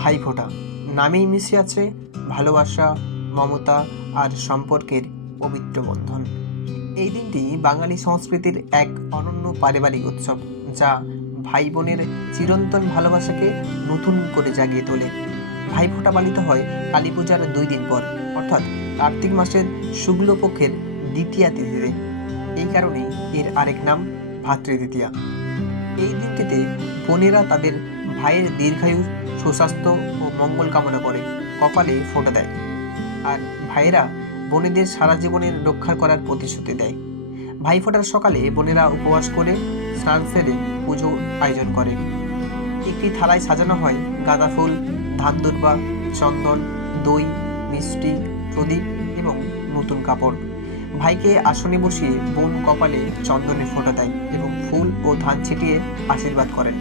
ভাইফোঁটা। নামেই মিশে আছে ভালোবাসা, মমতা আর সম্পর্কের পবিত্র বন্ধন। এই দিনটি বাঙালি সংস্কৃতির এক অনন্য পারিবারিক উৎসব, যা ভাই বোনের চিরন্তন ভালোবাসাকে নতুন করে জাগিয়ে তোলে। ভাইফোঁটা পালিত হয় কালী পূজার দুই দিন পর, অর্থাৎ কার্তিক মাসের শুক্লপক্ষের দ্বিতীয়া তিথিতে। এই কারণেই এর আরেক নাম ভাতৃদ্বিতীয়া। এই দিনটিতে বোনেরা তাদের ভাইয়ের দীর্ঘায়ু সুস্বাস্থ্য ও মঙ্গল কামনা করে কপালে ফোঁটা দেয়। আর ভাইয়েরা বোনেদের সারা জীবনের রক্ষা করার প্রতিশ্রুতি দেয়। ভাই ফোঁটার সকালে বোনেরা উপবাস করে স্নান সেরে পুজো আয়োজন করে। একটি থালায় সাজানো হয় গাঁদা ফুল, ধান দুর্বা চন্দন, দই, মিষ্টি, প্রদীপ এবং নতুন কাপড়। ভাইকে আসনে বসিয়ে বোন কপালে চন্দনের ফোঁটা দেয় এবং ফুল ও ধান ছিটিয়ে আশীর্বাদ করেন।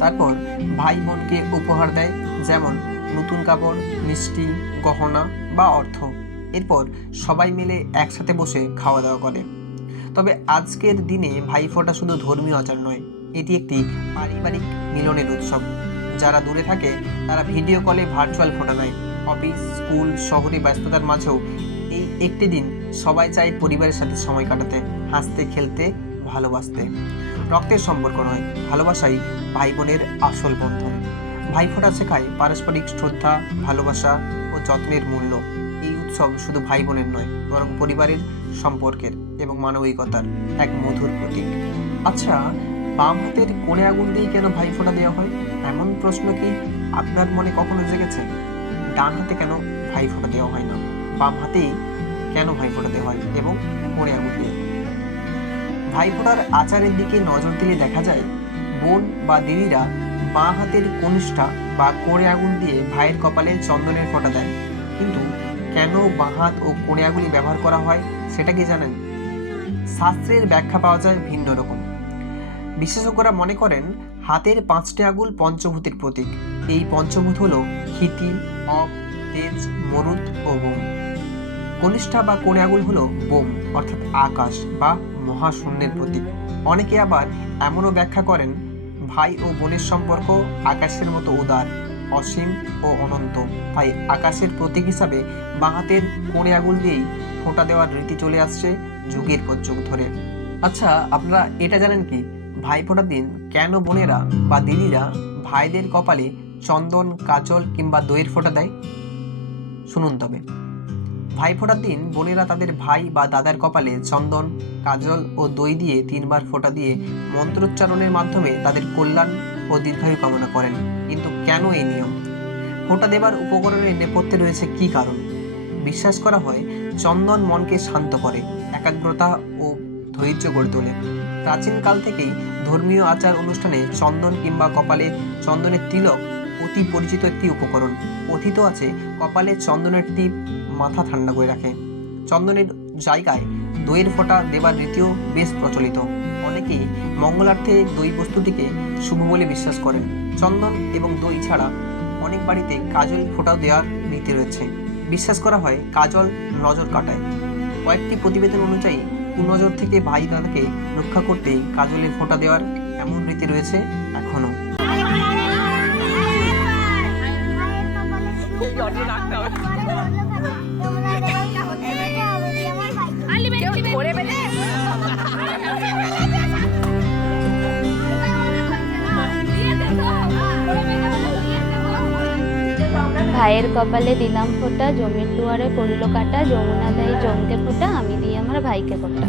তারপর ভাই বোনকে উপহার দেয়, যেমন নতুন কাপড়, মিষ্টি, গহনা বা অর্থ। এরপর সবাই মিলে একসাথে বসে খাওয়া দাওয়া করে। তবে আজকের দিনে ভাইফোঁটা শুধু ধর্মীয় আচার নয়, এটি একটি পারিবারিক মিলনের উৎসব। যারা দূরে থাকে, তারা ভিডিও কলে ভার্চুয়াল ফোঁটা দেয়। অফিস, স্কুল, শহরে ব্যস্ততার মাঝেও এই একটি দিন সবাই চায় পরিবারের সাথে সময় কাটাতে, হাসতে, খেলতে, ভালোবাসতে। রক্তের সম্পর্ক নয়, ভালোবাসাই ভাই বোনের আসল বন্ধন। ভাইফোঁটা শেখায় পারস্পরিক শ্রদ্ধা, ভালোবাসা ও যত্নের মূল্য। এই উৎসব শুধু ভাই বোনের নয়, বরং পরিবারের সম্পর্কের এবং মানবিকতার এক মধুর প্রতীক। আচ্ছা বাম হাতের কোণে আগুন দিয়ে কেন ভাইফোঁটা দেওয়া হয়? এমন প্রশ্ন কি আপনার মনে কখনো জেগেছে? ডান হাতে কেন ভাইফোঁটা দেওয়া হয় না? বাম হাতেই কেন ভাইফোঁটা দেওয়া হয় এবং কোণে আগুন দিয়ে? ভাইফোঁটার আচারের দিকে নজর দিলে দেখা যায়, বোন বা দিদিরা বাঁ হাতের কনিষ্ঠা বা কোণে আগুন দিয়ে ভাইয়ের কপালে চন্দনের ফোঁটা দেয়। কিন্তু কেন বাঁ হাত ও কোণে আগুলি ব্যবহার করা হয় সেটা কি জানেন? শাস্ত্রের ব্যাখ্যা পাওয়া যায় ভিন্ন রকম। বিশেষজ্ঞরা মনে করেন, হাতের পাঁচটি আগুল পঞ্চভূতের প্রতীক। এই পঞ্চভূত হল ক্ষিতি অপ, তেজ, মরুদ ও বোম কনিষ্ঠা বা কোণে আগুল হলো বোম, অর্থাৎ আকাশ বা মহাশূন্যের প্রতীক। অনেকে আবার এমনও ব্যাখ্যা করেন, ভাই ও বোনের সম্পর্ক আকাশের মতো উদার, অসীম ও অনন্ত। তাই আকাশের প্রতীক হিসাবে বাঁহাতের কোণে আগুল দিয়েই ফোঁটা দেওয়ার রীতি চলে আসছে যুগের পর যুগ ধরে। আচ্ছা আপনারা এটা জানেন কি? ভাই ফোঁটার দিন কেন বোনেরা বা দিদিরা ভাইদের কপালে চন্দন, কাজল কিংবা দইয়ের ফোঁটা দেয়? শুনুন তবে। ভাই ফোঁটার দিন বোনেরা তাদের ভাই বা দাদার কপালে চন্দন, কাজল ও দই দিয়ে তিনবার ফোঁটা দিয়ে মন্ত্রোচ্চারণের মাধ্যমে তাদের কল্যাণ ও দীর্ঘায়ু কামনা করেন। কিন্তু কেন এই নিয়ম? ফোঁটা দেবার উপকরণের নেপথ্যে রয়েছে কি কারণ? বিশ্বাস করা হয়, চন্দন মনকে শান্ত করে, একাগ্রতা ও ধৈর্য গড়ে তোলে। প্রাচীনকাল থেকেই ধর্মীয় আচার অনুষ্ঠানে চন্দন কিংবা কপালে চন্দনের তিলক অতি পরিচিত একটি উপকরণ। কথিত আছে, কপালে চন্দনের টিপ মাথা ঠান্ডা করে রাখে। চন্দনের জায়গায় দইয়ের ফোঁটা দেবার রীতিও বেশ প্রচলিত। অনেকেই মঙ্গলার্থে দই বস্তুটিকে শুভ বলে বিশ্বাস করেন। চন্দন এবং দই ছাড়া অনেক বাড়িতে কাজল ফোঁটাও দেওয়ার রীতি রয়েছে। বিশ্বাস করা হয়, কাজল নজর কাটায়। কয়েকটি প্রতিবেদন অনুযায়ী, কুনজর থেকে ভাই দাদাকে রক্ষা করতে কাজলের ফোঁটা দেওয়ার এমন রীতি রয়েছে এখনও। ভাইয়ের কপালে দিলাম ফোঁটা জমির দুয়ারে পড়ল কাটা যমুনা দেয় জমতে ফোঁটা আমি দিই আমার ভাইকে ফোটা।